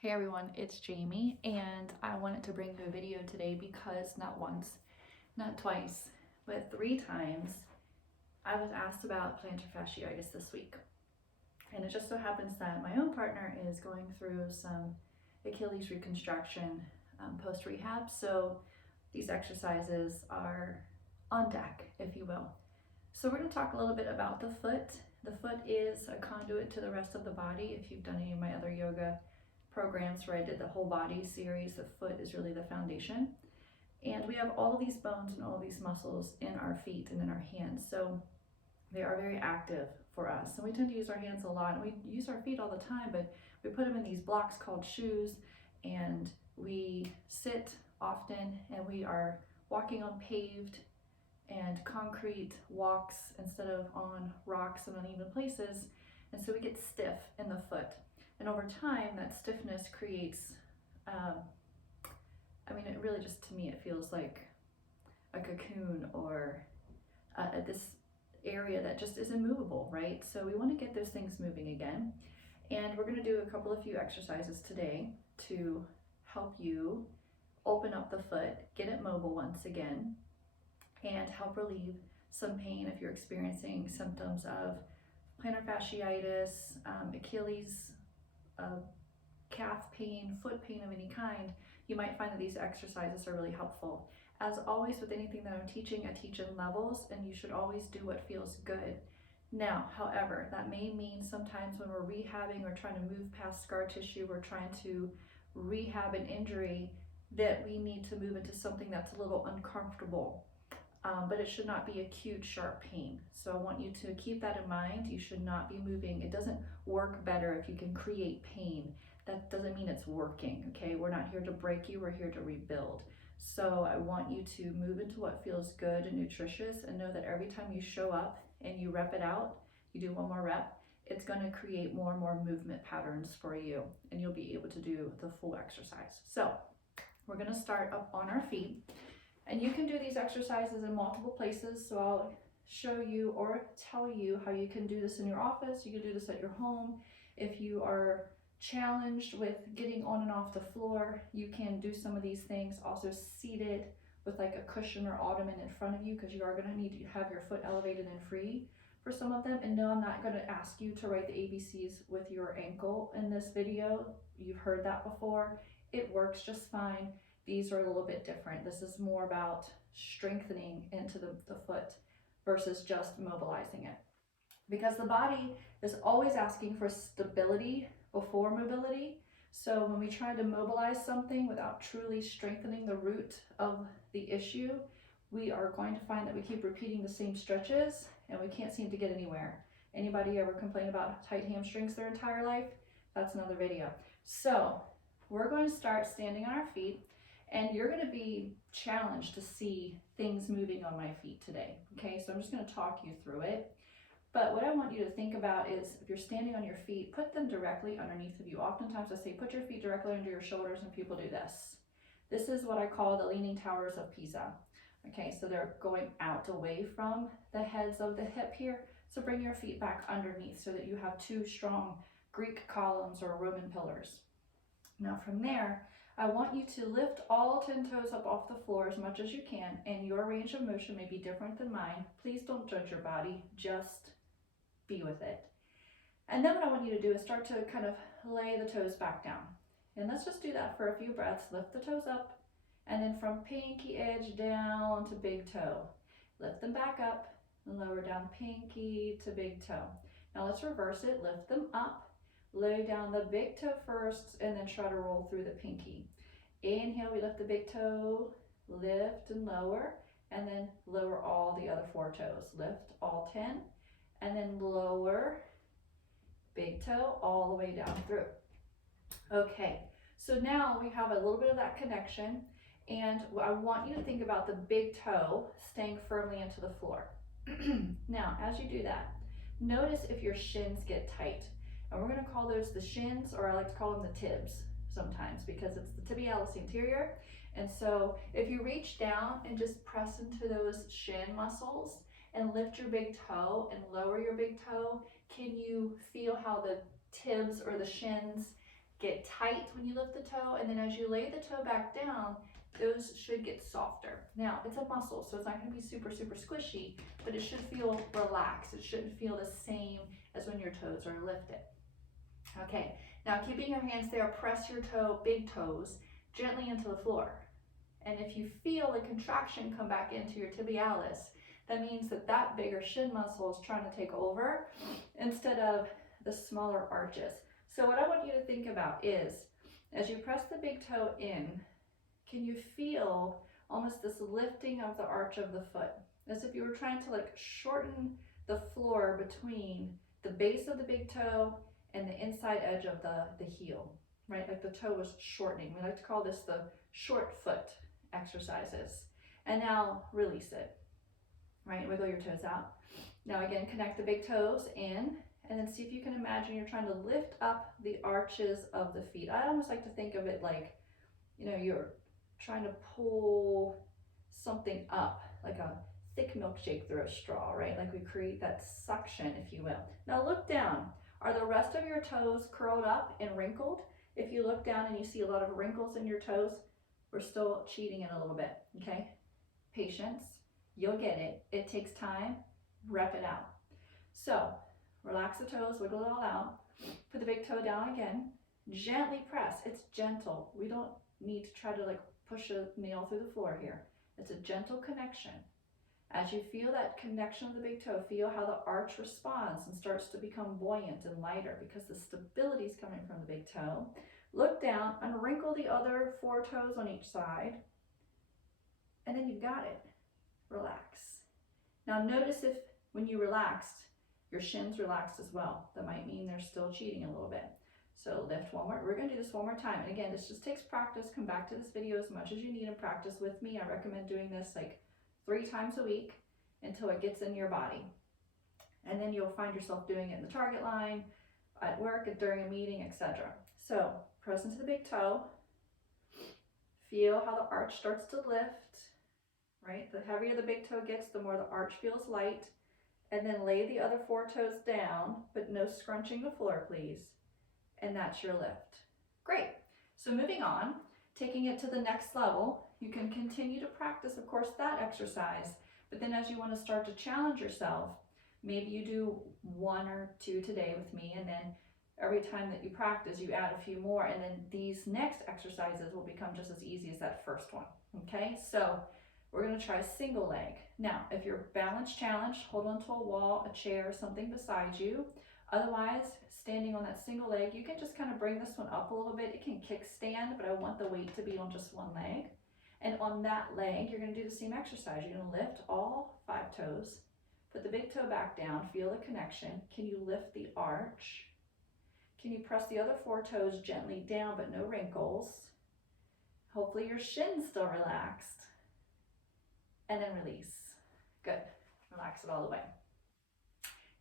Hey everyone, it's Jamie, and I wanted to bring you a video today because not once, not twice, but 3 times I was asked about plantar fasciitis this week. And it just so happens that my own partner is going through some Achilles reconstruction post-rehab, so these exercises are on deck, if you will. So we're going to talk a little bit about the foot. The foot is a conduit to the rest of the body. If you've done any of my other yoga programs where I did the whole body series, the foot is really the foundation. And we have all of these bones and all of these muscles in our feet and in our hands. So they are very active for us. And we tend to use our hands a lot, and we use our feet all the time, but we put them in these blocks called shoes, and we sit often, and we are walking on paved and concrete walks instead of on rocks and uneven places. And so we get stiff in the foot. And over time, that stiffness creates, it really just, to me, it feels like a cocoon or this area that just is immovable, right? So we want to get those things moving again. And we're going to do a few exercises today to help you open up the foot, get it mobile once again, and help relieve some pain if you're experiencing symptoms of plantar fasciitis, Achilles, calf pain, foot pain of any kind. You might find that these exercises are really helpful. As always with anything that I'm teaching, I teach in levels, and you should always do what feels good. Now, however, that may mean sometimes when we're rehabbing or trying to move past scar tissue, we're trying to rehab an injury, that we need to move into something that's a little uncomfortable. But it should not be acute, sharp pain. So I want you to keep that in mind. You should not be moving. It doesn't work better if you can create pain. That doesn't mean it's working, okay? We're not here to break you, we're here to rebuild. So I want you to move into what feels good and nutritious, and know that every time you show up and you rep it out, you do one more rep, it's gonna create more and more movement patterns for you, and you'll be able to do the full exercise. So we're gonna start up on our feet. And you can do these exercises in multiple places, so I'll show you or tell you how you can do this in your office. You can do this at your home. If you are challenged with getting on and off the floor, you can do some of these things also seated with like a cushion or ottoman in front of you, because you are going to need to have your foot elevated and free for some of them. And no, I'm not going to ask you to write the ABCs with your ankle in this video. You've heard that before. It works just fine. These are a little bit different. This is more about strengthening into the foot versus just mobilizing it. Because the body is always asking for stability before mobility. So when we try to mobilize something without truly strengthening the root of the issue, we are going to find that we keep repeating the same stretches and we can't seem to get anywhere. Anybody ever complain about tight hamstrings their entire life? That's another video. So we're going to start standing on our feet. And you're going to be challenged to see things moving on my feet today, okay? So I'm just going to talk you through it. But what I want you to think about is, if you're standing on your feet, put them directly underneath of you. Oftentimes I say put your feet directly under your shoulders, and people do this. This is what I call the Leaning Towers of Pisa. Okay, so they're going out away from the heads of the hip here. So bring your feet back underneath so that you have 2 strong Greek columns or Roman pillars. Now from there, I want you to lift all 10 toes up off the floor as much as you can, and your range of motion may be different than mine. Please don't judge your body, just be with it. And then what I want you to do is start to kind of lay the toes back down. And let's just do that for a few breaths. Lift the toes up, and then from pinky edge down to big toe. Lift them back up and lower down pinky to big toe. Now let's reverse it. Lift them up. Lay down the big toe first, and then try to roll through the pinky. Inhale, we lift the big toe, lift and lower, and then lower all the other 4 toes. Lift all 10, and then lower, big toe, all the way down through. Okay, so now we have a little bit of that connection, and I want you to think about the big toe staying firmly into the floor. Now, as you do that, notice if your shins get tight. And we're going to call those the shins, or I like to call them the tibs sometimes, because it's the tibialis anterior. And so if you reach down and just press into those shin muscles and lift your big toe and lower your big toe, can you feel how the tibs or the shins get tight when you lift the toe, and then as you lay the toe back down, those should get softer. Now, it's a muscle, so it's not going to be super, super squishy, but it should feel relaxed. It shouldn't feel the same as when your toes are lifted. Okay, now keeping your hands there, press your toe, big toes, gently into the floor. And if you feel the contraction come back into your tibialis, that means that that bigger shin muscle is trying to take over instead of the smaller arches. So what I want you to think about is, as you press the big toe in, can you feel almost this lifting of the arch of the foot? As if you were trying to like shorten the floor between the base of the big toe and the inside edge of the heel, right? Like the toe was shortening. We like to call this the short foot exercises. And now release it, right? Wiggle your toes out. Now again, connect the big toes in, and then see if you can imagine you're trying to lift up the arches of the feet. I almost like to think of it like, you know, you're trying to pull something up, like a thick milkshake through a straw, right? Like we create that suction, if you will. Now look down. Are the rest of your toes curled up and wrinkled? If you look down and you see a lot of wrinkles in your toes, we're still cheating it a little bit, okay? Patience, you'll get it. It takes time, rep it out. So relax the toes, wiggle it all out. Put the big toe down again. Gently press, it's gentle. We don't need to try to like push a nail through the floor here. It's a gentle connection. As you feel that connection of the big toe, feel how the arch responds and starts to become buoyant and lighter because the stability is coming from the big toe. Look down, unwrinkle the other 4 toes on each side, and then you've got it. Relax. Now notice if when you relaxed, your shins relaxed as well. That might mean they're still cheating a little bit. So lift one more. We're going to do this one more time. And again, this just takes practice. Come back to this video as much as you need and practice with me. I recommend doing this like 3 times a week until it gets in your body. And then you'll find yourself doing it in the target line, at work, during a meeting, etc. So press into the big toe. Feel how the arch starts to lift, right? The heavier the big toe gets, the more the arch feels light. And then lay the other 4 toes down, but no scrunching the floor, please. And that's your lift. Great. So moving on, taking it to the next level, you can continue to practice, of course, that exercise. But then as you want to start to challenge yourself, maybe you do 1 or 2 today with me, and then every time that you practice, you add a few more, and then these next exercises will become just as easy as that first one. Okay, so we're going to try single leg. Now, if you're balance challenged, hold onto a wall, a chair, something beside you. Otherwise, standing on that single leg, you can just kind of bring this one up a little bit. It can kickstand, but I want the weight to be on just one leg. And on that leg, you're going to do the same exercise. You're going to lift all 5 toes, put the big toe back down, feel the connection. Can you lift the arch? Can you press the other 4 toes gently down, but no wrinkles? Hopefully your shin's still relaxed. And then release. Good. Relax it all the way.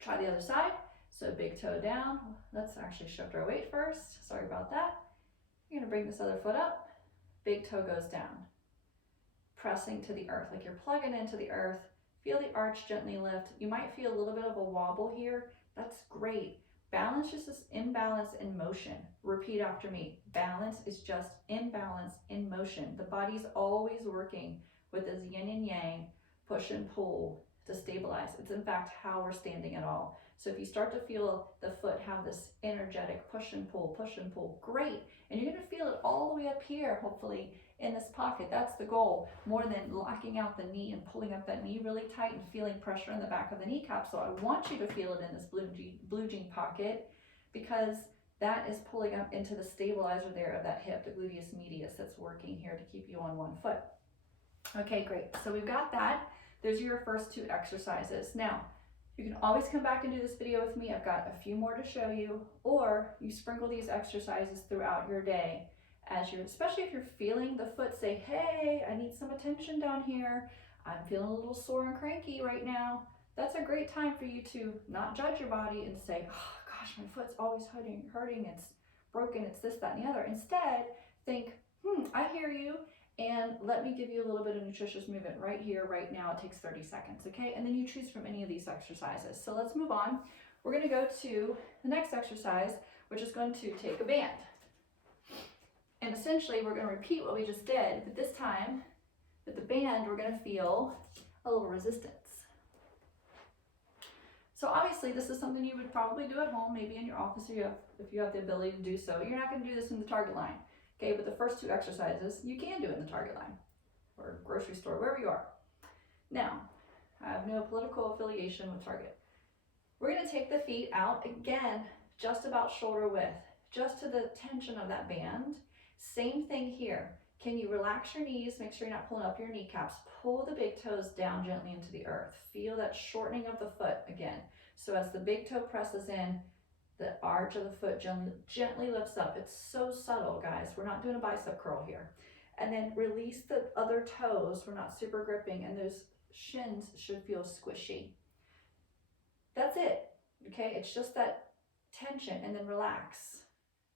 Try the other side. So big toe down. Let's actually shift our weight first. Sorry about that. You're going to bring this other foot up. Big toe goes down. Pressing to the earth, like you're plugging into the earth. Feel the arch gently lift. You might feel a little bit of a wobble here. That's great. Balance is just imbalance in motion. Repeat after me. Balance is just imbalance in motion. The body's always working with this yin and yang, push and pull to stabilize. It's in fact how we're standing at all. So if you start to feel the foot have this energetic push and pull, great. And you're going to feel it all the way up here, hopefully, in this pocket. That's the goal, more than locking out the knee and pulling up that knee really tight and feeling pressure in the back of the kneecap. So I want you to feel it in this blue jean pocket, because that is pulling up into the stabilizer there of that hip, the gluteus medius, that's working here to keep you on one foot. Okay, great. So we've got that. Those are your first 2 exercises. Now, you can always come back and do this video with me. I've got a few more to show you, or you sprinkle these exercises throughout your day as you're, especially if you're feeling the foot say, hey, I need some attention down here. I'm feeling a little sore and cranky right now. That's a great time for you to not judge your body and say, oh gosh, my foot's always hurting, it's broken, it's this, that, and the other. Instead, think, I hear you. And let me give you a little bit of nutritious movement right here, right now. It takes 30 seconds, okay? And then you choose from any of these exercises. So let's move on. We're going to go to the next exercise, which is going to take a band. essentially we're going to repeat what we just did, but this time with the band, we're going to feel a little resistance. So obviously this is something you would probably do at home, maybe in your office if you have the ability to do so. You're not going to do this in the Target line, okay? But the first two exercises you can do in the Target line or grocery store, wherever you are. Now, I have no political affiliation with Target. We're going to take the feet out again, just about shoulder width, just to the tension of that band. Same thing here. Can you relax your knees? Make sure you're not pulling up your kneecaps. Pull the big toes down gently into the earth. Feel that shortening of the foot again. So as the big toe presses in, the arch of the foot gently lifts up. It's so subtle, guys. We're not doing a bicep curl here. And then release the other toes. We're not super gripping, and those shins should feel squishy. That's it, okay? It's just that tension, and then relax.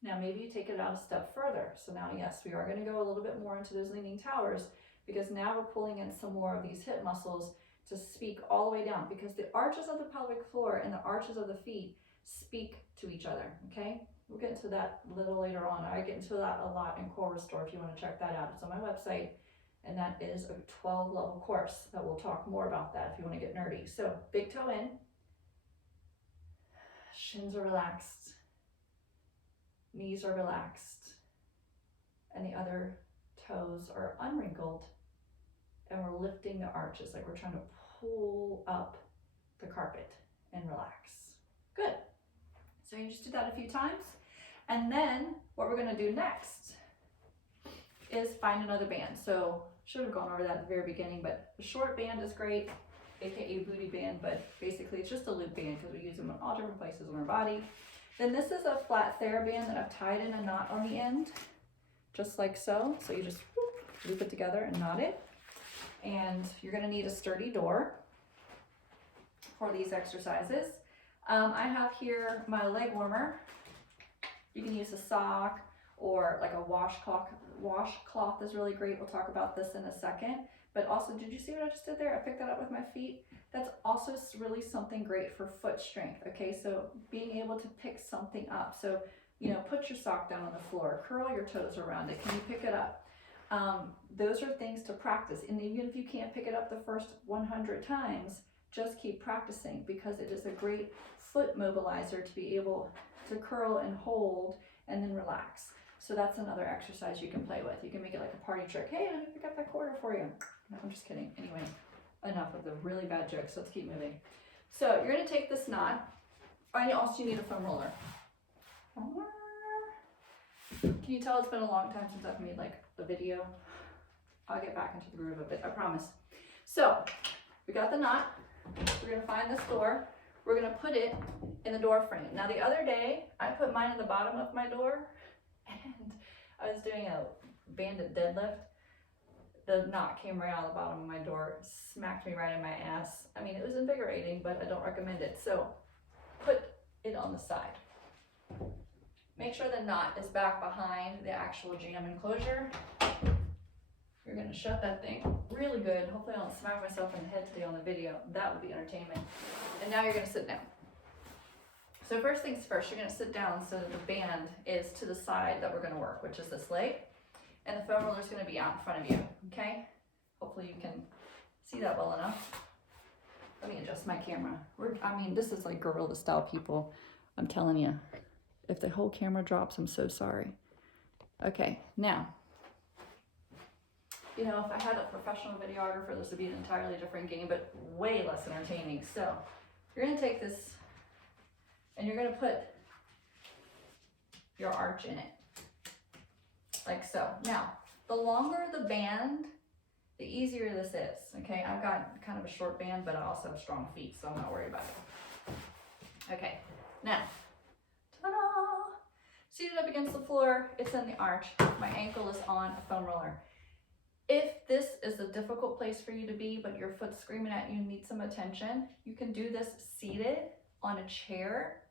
Now maybe you take it out a step further. So now, yes, we are going to go a little bit more into those leaning towers, because now we're pulling in some more of these hip muscles to speak all the way down, because the arches of the pelvic floor and the arches of the feet speak to each other, okay? We'll get into that a little later on. I get into that a lot in Core Restore if you want to check that out. It's on my website, and that is a 12-level course that will talk more about that if you want to get nerdy. So big toe in, shins are relaxed, knees are relaxed, and the other toes are unwrinkled, and we're lifting the arches like we're trying to pull up the carpet and relax. Good. So you just do that a few times, and then what we're going to do next is find another band. So should have gone over that at the very beginning, but the short band is great, aka booty band, but basically it's just a loop band because we use them in all different places on our body. Then this is a flat TheraBand that I've tied in a knot on the end, just like so. So you just loop it together and knot it. And you're going to need a sturdy door for these exercises. I have here my leg warmer. You can use a sock or like a washcloth. Washcloth is really great. We'll talk about this in a second. But also, did you see what I just did there? I picked that up with my feet. That's also really something great for foot strength, okay? So being able to pick something up. So, you know, put your sock down on the floor, curl your toes around it. Can you pick it up? Those are things to practice. And even if you can't pick it up the first 100 times, just keep practicing, because it is a great foot mobilizer to be able to curl and hold and then relax. So that's another exercise you can play with. You can make it like a party trick. Hey, let me pick up that quarter for you. No, I'm just kidding. Anyway, enough of the really bad jokes. Let's keep moving. So you're going to take this knot. I also need a foam roller. Can you tell it's been a long time since I've made like a video? I'll get back into the groove of it, I promise. So we got the knot. We're going to find this door. We're going to put it in the door frame. Now the other day, I put mine in the bottom of my door, and I was doing a banded deadlift. The knot came right out of the bottom of my door, smacked me right in my ass. I mean, it was invigorating, but I don't recommend it. So put it on the side. Make sure the knot is back behind the actual jam enclosure. You're gonna shut that thing really good. Hopefully I don't smack myself in the head today on the video. That would be entertainment. And now you're gonna sit down. So first things first, you're gonna sit down so that the band is to the side that we're gonna work, which is this leg. And the foam roller is gonna be out in front of you, okay? Hopefully you can see that well enough. Let me adjust my camera. I mean, this is like gorilla style, people. I'm telling you. If the whole camera drops, I'm so sorry. Okay, now, you know, if I had a professional videographer, this would be an entirely different game, but way less entertaining. So you're gonna take this and you're gonna put your arch in it, like so. Now, the longer the band, the easier this is, okay? I've got kind of a short band, but I also have strong feet, so I'm not worried about it. Okay, now, ta-da! Seated up against the floor, it's in the arch. My ankle is on a foam roller. If this is a difficult place for you to be, but your foot's screaming at you and need some attention, you can do this seated on a chair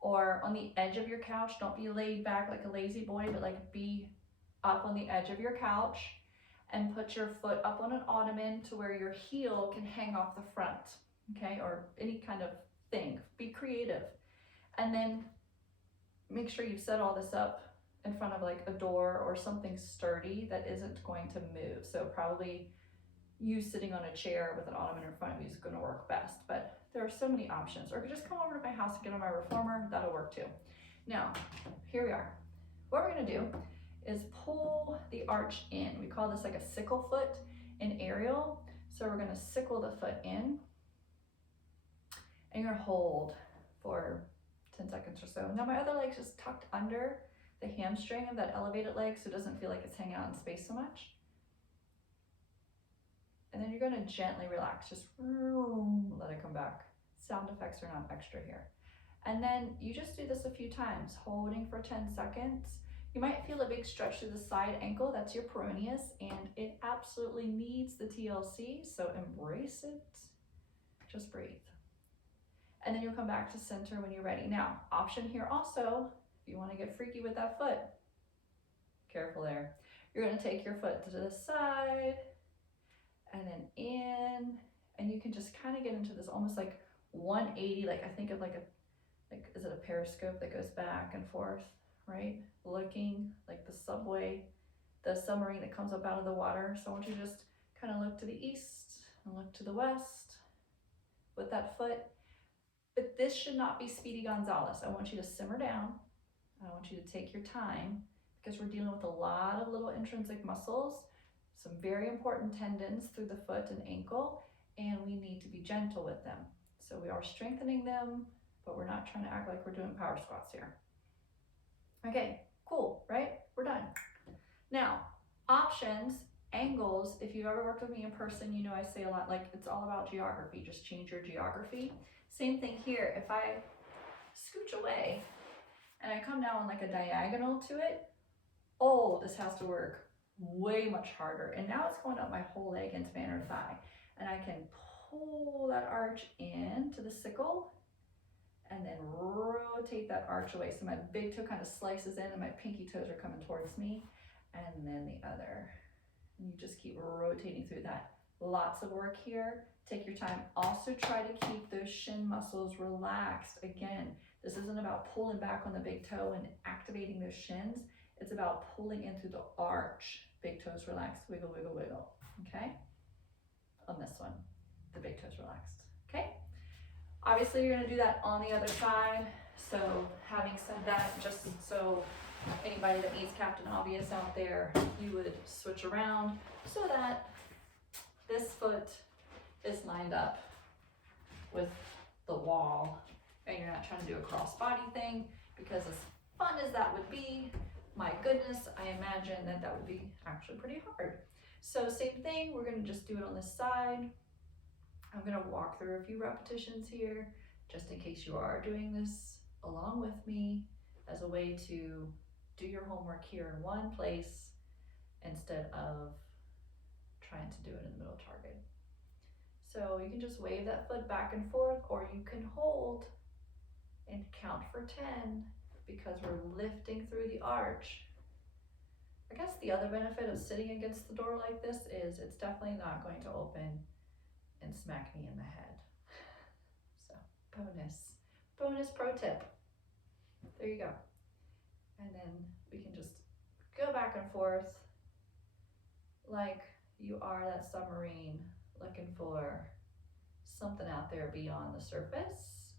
or on the edge of your couch. Don't be laid back like a lazy boy, but like be up on the edge of your couch and put your foot up on an ottoman to where your heel can hang off the front, okay? Or any kind of thing. Be creative. And then make sure you set all this up in front of like a door or something sturdy that isn't going to move. So probably you sitting on a chair with an ottoman in front of you is going to work best, but there are so many options. Or just come over to my house and get on my reformer, that'll work too. Now, here we are. What we're going to do is pull the arch in. We call this like a sickle foot in aerial. So we're going to sickle the foot in, and you're going to hold for 10 seconds or so. Now my other leg's just tucked under the hamstring of that elevated leg, so it doesn't feel like it's hanging out in space so much. And then you're going to gently relax, just let it come back. Sound effects are not extra here. And then you just do this a few times, holding for 10 seconds. You might feel a big stretch through the side ankle, that's your peroneus, and it absolutely needs the TLC, so embrace it. Just breathe. And then you'll come back to center when you're ready. Now, option here also, if you want to get freaky with that foot, careful there. You're going to take your foot to the side, and then in, and you can just kind of get into this almost like 180, like I think of like is it a periscope that goes back and forth, right? Looking like the subway, the submarine that comes up out of the water. So I want you to just kind of look to the east and look to the west with that foot. But this should not be Speedy Gonzalez. I want you to simmer down. I want you to take your time, because we're dealing with a lot of little intrinsic muscles, some very important tendons through the foot and ankle, and we need to be gentle with them. So we are strengthening them, but we're not trying to act like we're doing power squats here. Okay, cool, right? We're done. Now, options, angles. If you've ever worked with me in person, you know I say a lot, like it's all about geography. Just change your geography. Same thing here. If I scooch away and I come down like a diagonal to it, oh, this has to work way much harder. And now it's going up my whole leg into my inner thigh. And I can pull that arch in to the sickle and then rotate that arch away. So my big toe kind of slices in and my pinky toes are coming towards me. And then the other. And you just keep rotating through that. Lots of work here. Take your time. Also try to keep those shin muscles relaxed. Again, this isn't about pulling back on the big toe and activating those shins. It's about pulling in through the arch. Big toes relaxed. Wiggle, wiggle, wiggle. Okay? On this one, the big toes relaxed. Okay? Obviously, you're going to do that on the other side. So having said that, just so anybody that needs Captain Obvious out there, you would switch around so that this foot is lined up with the wall, and you're not trying to do a cross body thing, because as fun as that would be, my goodness, I imagine that that would be actually pretty hard. So same thing, we're going to just do it on this side. I'm going to walk through a few repetitions here, just in case you are doing this along with me, as a way to do your homework here in one place instead of trying to do it in the middle target. So you can just wave that foot back and forth, or you can hold and count for 10, because we're lifting through the arch. I guess the other benefit of sitting against the door like this is it's definitely not going to open and smack me in the head. So bonus pro tip. There you go. And then we can just go back and forth like you are that submarine looking for something out there beyond the surface.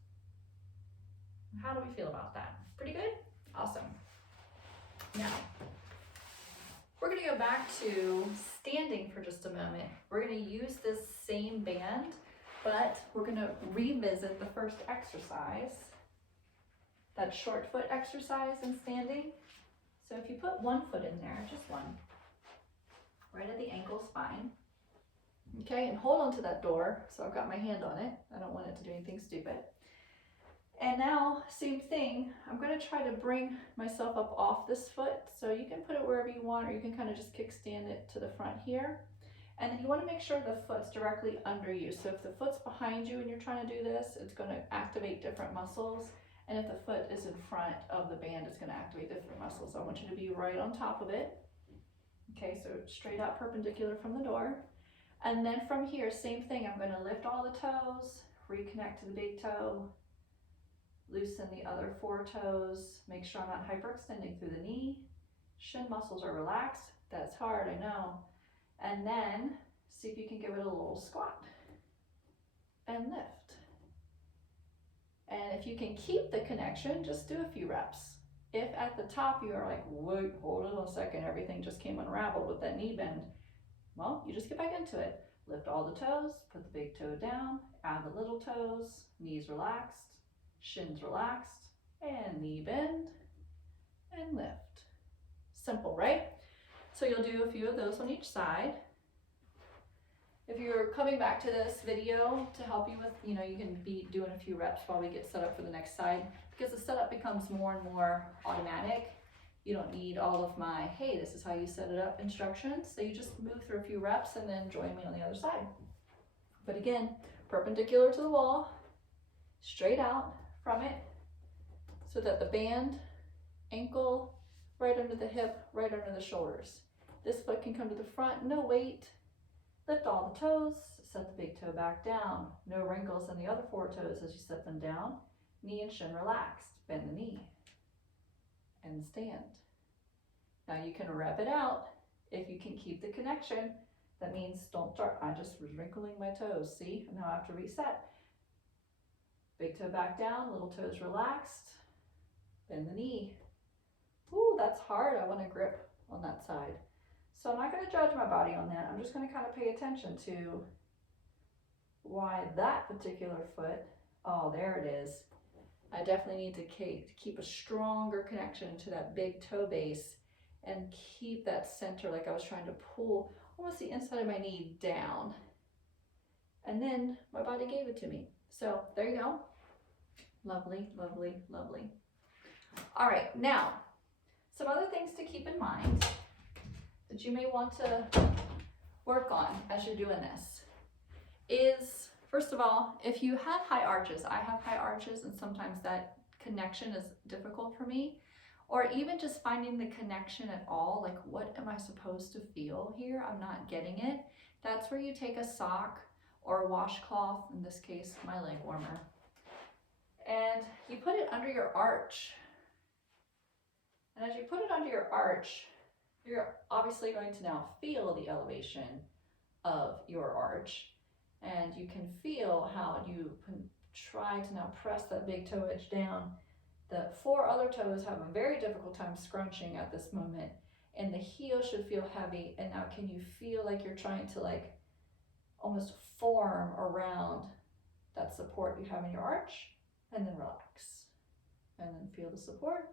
How do we feel about that? Pretty good? Awesome. Now, we're going to go back to standing for just a moment. We're going to use this same band, but we're going to revisit the first exercise, that short foot exercise in standing. So if you put one foot in there, just one, right at the ankle spine, okay, and hold on to that door. So I've got my hand on it. I don't want it to do anything stupid. And now, same thing, I'm going to try to bring myself up off this foot. So you can put it wherever you want, or you can kind of just kickstand it to the front here. And then you want to make sure the foot's directly under you. So if the foot's behind you and you're trying to do this, it's going to activate different muscles. And if the foot is in front of the band, it's going to activate different muscles. So I want you to be right on top of it. Okay, so straight out perpendicular from the door. And then from here, same thing. I'm going to lift all the toes, reconnect to the big toe, loosen the other 4 toes, make sure I'm not hyperextending through the knee, Shin muscles are relaxed. That's hard, I know. And then see if you can give it a little squat and lift. And if you can keep the connection, just do a few reps. If at the top you are like, wait, hold on a second, everything just came unraveled with that knee bend, well, you just get back into it. Lift all the toes, put the big toe down, add the little toes, knees relaxed, shins relaxed, and knee bend, and lift. Simple, right? So you'll do a few of those on each side. If you're coming back to this video to help you with, you can be doing a few reps while we get set up for the next side, because the setup becomes more and more automatic. You don't need all of my, hey, this is how you set it up instructions. So you just move through a few reps and then join me on the other side. But again, perpendicular to the wall, straight out from it, so that the band, ankle, right under the hip, right under the shoulders. This foot can come to the front, no weight. Lift all the toes, set the big toe back down. No wrinkles in the other 4 toes as you set them down. Knee and shin relaxed. Bend the knee and stand. Now you can rep it out if you can keep the connection. That means don't start, I just was wrinkling my toes. See, now I have to reset. Big toe back down, little toes relaxed. Bend the knee. Ooh, that's hard. I want to grip on that side. So I'm not going to judge my body on that. I'm just going to kind of pay attention to why that particular foot, oh, there it is. I definitely need to keep a stronger connection to that big toe base and keep that center, like I was trying to pull almost the inside of my knee down. And then my body gave it to me. So there you go. Lovely, lovely, lovely. All right, now, some other things to keep in mind that you may want to work on as you're doing this is, first of all, if you have high arches, I have high arches and sometimes that connection is difficult for me, or even just finding the connection at all, like what am I supposed to feel here? I'm not getting it. That's where you take a sock or a washcloth, in this case, my leg warmer, and you put it under your arch. And as you put it under your arch, you're obviously going to now feel the elevation of your arch, and you can feel how you can try to now press that big toe edge down. The 4 other toes have a very difficult time scrunching at this moment, and the heel should feel heavy. And now can you feel like you're trying to like almost form around that support you have in your arch, and then relax, and then feel the support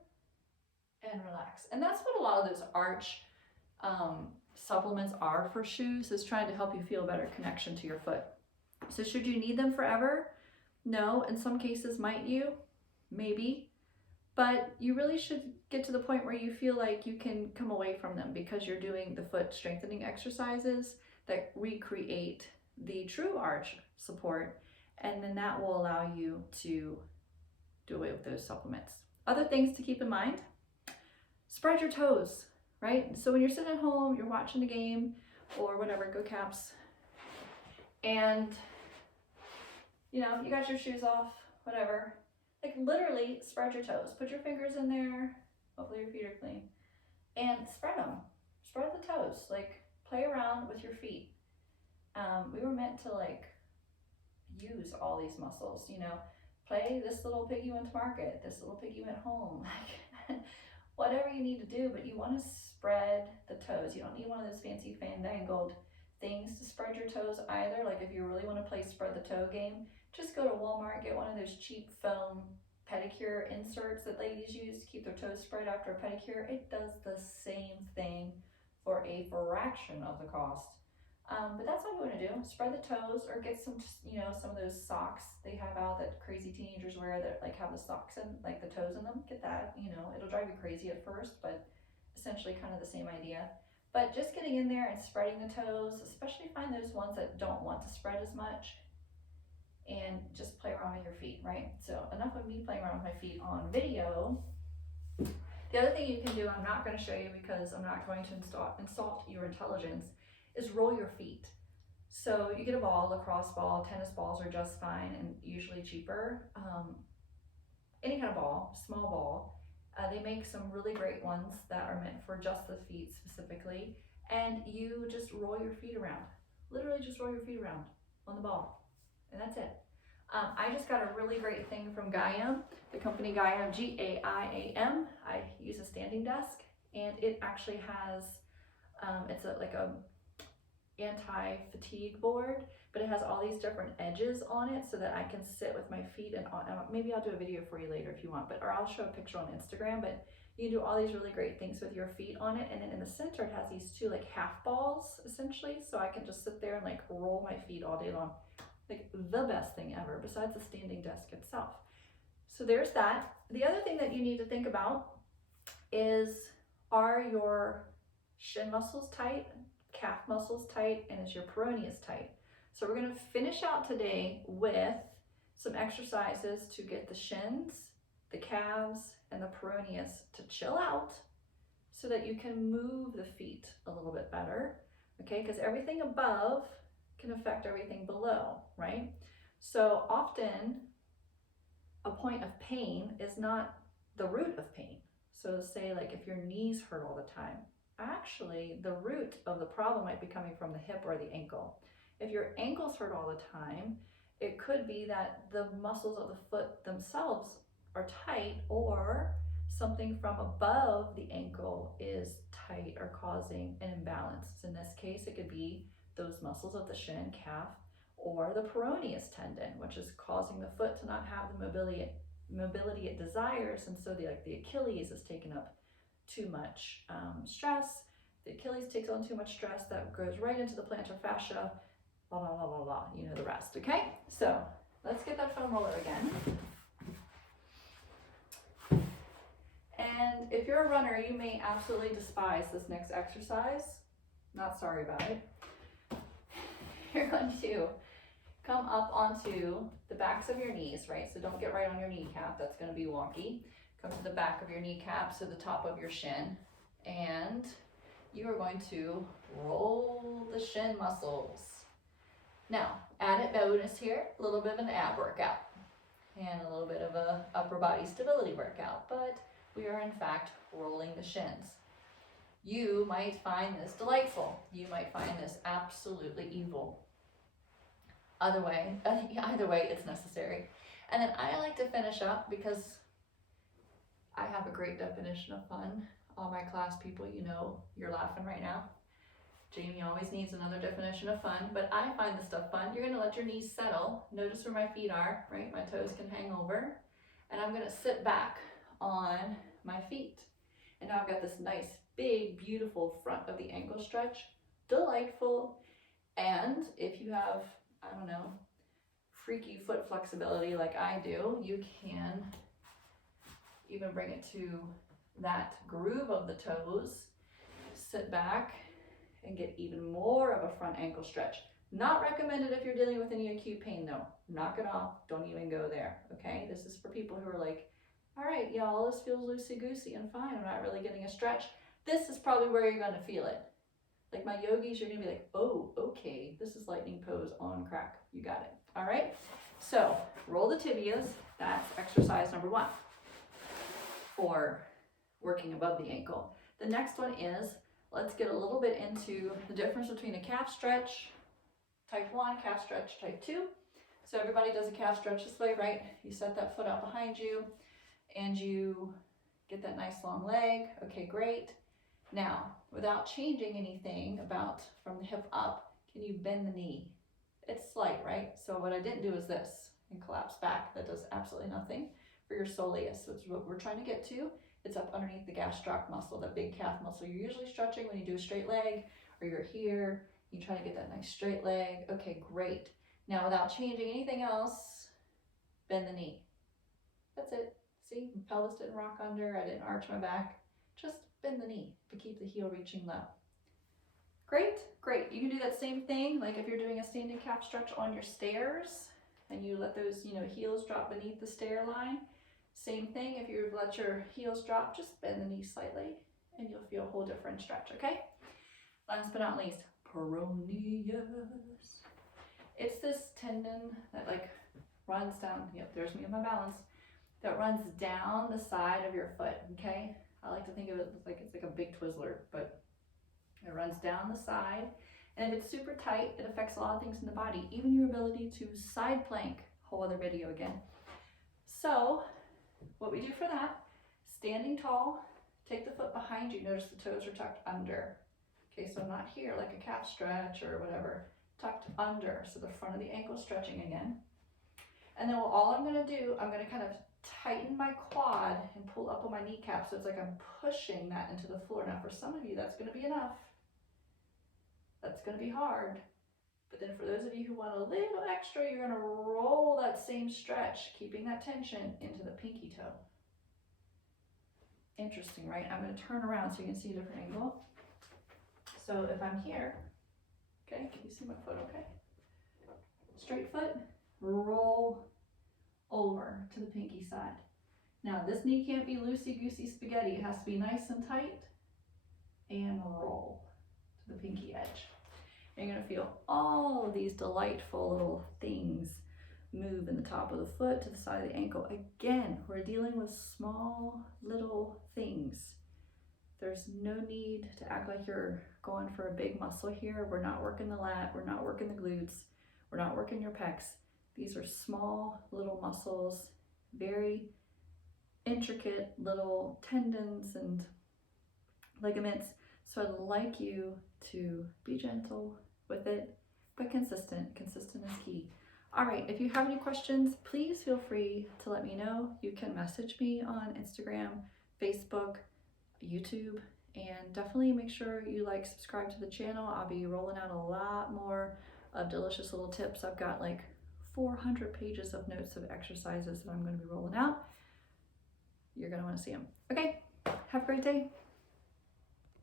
and relax. And that's what a lot of those arch supplements are for shoes, is trying to help you feel a better connection to your foot. So should you need them forever? No. In some cases, might you? Maybe. But you really should get to the point where you feel like you can come away from them because you're doing the foot strengthening exercises that recreate the true arch support, and then that will allow you to do away with those supplements. Other things to keep in mind: spread your toes, right? So when you're sitting at home, you're watching the game or whatever, go Caps, and you got your shoes off, whatever, like literally spread your toes. Put your fingers in there, hopefully your feet are clean, and spread them. Spread the toes, like play around with your feet. We were meant to like use all these muscles, play this little piggy went to market, this little piggy went home, like whatever you need to do, but you want to spread the toes. You don't need one of those fancy fandangled things to spread your toes either. Like if you really want to play spread the toe game, just go to Walmart, get one of those cheap foam pedicure inserts that ladies use to keep their toes spread after a pedicure. It does the same thing for a fraction of the cost. But that's what you want to do. Spread the toes, or get some, some of those socks they have out that crazy teenagers wear that like have the socks and like the toes in them. Get that, it'll drive you crazy at first, but essentially kind of the same idea. But just getting in there and spreading the toes, especially find those ones that don't want to spread as much, and just play around with your feet, right? So enough of me playing around with my feet on video. The other thing you can do, I'm not going to show you because I'm not going to insult your intelligence, is roll your feet. So you get a ball, lacrosse ball, tennis balls are just fine and usually cheaper. Any kind of ball, small ball, They make some really great ones that are meant for just the feet specifically, and you just roll your feet around. Literally just roll your feet around on the ball, and that's it. I just got a really great thing from Gaiam, the company Gaiam, G-A-I-A-M. I use a standing desk, and it actually has, it's like a anti-fatigue board, but it has all these different edges on it so that I can sit with my feet, and maybe I'll do a video for you later if you want, or I'll show a picture on Instagram. But you can do all these really great things with your feet on it, and then in the center it has these two like half balls essentially, so I can just sit there and like roll my feet all day long. Like the best thing ever, besides the standing desk itself. So there's that. The other thing that you need to think about is, are your shin muscles tight, calf muscles tight, and is your peroneus tight? So we're going to finish out today with some exercises to get the shins, the calves, and the peroneus to chill out so that you can move the feet a little bit better, okay? Because everything above can affect everything below, right? So often a point of pain is not the root of pain. So say like if your knees hurt all the time, actually the root of the problem might be coming from the hip or the ankle. If your ankles hurt all the time, it could be that the muscles of the foot themselves are tight, or something from above the ankle is tight or causing an imbalance. So in this case, it could be those muscles of the shin, calf, or the peroneus tendon, which is causing the foot to not have the mobility it desires, and so the Achilles is taking up too much stress. The Achilles takes on too much stress, that goes right into the plantar fascia, blah, blah, blah, blah, blah. You know the rest, okay? So let's get that foam roller again. And if you're a runner, you may absolutely despise this next exercise. Not sorry about it. You're going to come up onto the backs of your knees, right? So don't get right on your kneecap, that's going to be wonky. Come to the back of your kneecap, so the top of your shin, and you are going to roll the shin muscles. Now, added bonus here, a little bit of an ab workout and a little bit of a upper body stability workout, but we are in fact rolling the shins. You might find this delightful. You might find this absolutely evil. Either way, it's necessary. And then I like to finish up, because I have a great definition of fun. All my class people, you know, you're laughing right now. Jamie always needs another definition of fun, but I find this stuff fun. You're gonna let your knees settle. Notice where my feet are, right? My toes can hang over. And I'm gonna sit back on my feet. And now I've got this nice, big, beautiful front of the ankle stretch. Delightful. And if you have, I don't know, freaky foot flexibility like I do, you can even bring it to that groove of the toes. Sit back and get even more of a front ankle stretch. Not recommended if you're dealing with any acute pain though. Knock it off, don't even go there, okay? This is for people who are like, all right, yeah, all this feels loosey-goosey and fine, I'm not really getting a stretch. This is probably where you're gonna feel it. Like my yogis, you're gonna be like, oh, okay, this is lightning pose on crack. You got it, all right? So roll the tibias, that's exercise number 1 for working above the ankle. The next one is, let's get a little bit into the difference between a calf stretch, type 1, calf stretch, type 2. So everybody does a calf stretch this way, right? You set that foot out behind you and you get that nice long leg. Okay, great. Now, without changing anything about from the hip up, can you bend the knee? It's slight, right? So what I didn't do is this, and collapse back. That does absolutely nothing for your soleus, which is what we're trying to get to. It's up underneath the gastroc muscle, that big calf muscle you're usually stretching when you do a straight leg, or you're here, you try to get that nice straight leg. Okay, great. Now without changing anything else, bend the knee. That's it. See, my pelvis didn't rock under, I didn't arch my back. Just bend the knee, but keep the heel reaching low. Great, great. You can do that same thing, like if you're doing a standing calf stretch on your stairs, and you let those, heels drop beneath the stair line. Same thing, if you let your heels drop, just bend the knee slightly and you'll feel a whole different stretch, okay? Last but not least, peroneus. It's this tendon that like runs down, yep, there's me on my balance, that runs down the side of your foot, okay? I like to think of it like it's like a big Twizzler, but it runs down the side. And if it's super tight, it affects a lot of things in the body, even your ability to side plank, whole other video again. So what we do for that, standing tall, take the foot behind you. Notice the toes are tucked under. Okay, so not here like a calf stretch or whatever, tucked under. So the front of the ankle stretching again. And then all I'm gonna do, I'm gonna kind of tighten my quad and pull up on my kneecap. So it's like I'm pushing that into the floor. Now for some of you, that's gonna be enough. That's gonna be hard. But then for those of you who want a little extra, you're gonna roll that same stretch, keeping that tension into the pinky toe. Interesting, right? I'm gonna turn around so you can see a different angle. So if I'm here, okay, can you see my foot okay? Straight foot, roll over to the pinky side. Now this knee can't be loosey-goosey spaghetti. It has to be nice and tight, and roll to the pinky edge. And you're gonna feel all of these delightful little things move in the top of the foot to the side of the ankle. Again, we're dealing with small little things. There's no need to act like you're going for a big muscle here. We're not working the lat, we're not working the glutes, we're not working your pecs. These are small little muscles, very intricate little tendons and ligaments. So I'd like you to be gentle with it, but consistent. Consistent is key. All right, if you have any questions, please feel free to let me know. You can message me on Instagram, Facebook, YouTube, and definitely make sure you like, subscribe to the channel. I'll be rolling out a lot more of delicious little tips. I've got like 400 pages of notes of exercises that I'm going to be rolling out. You're going to want to see them. Okay, have a great day.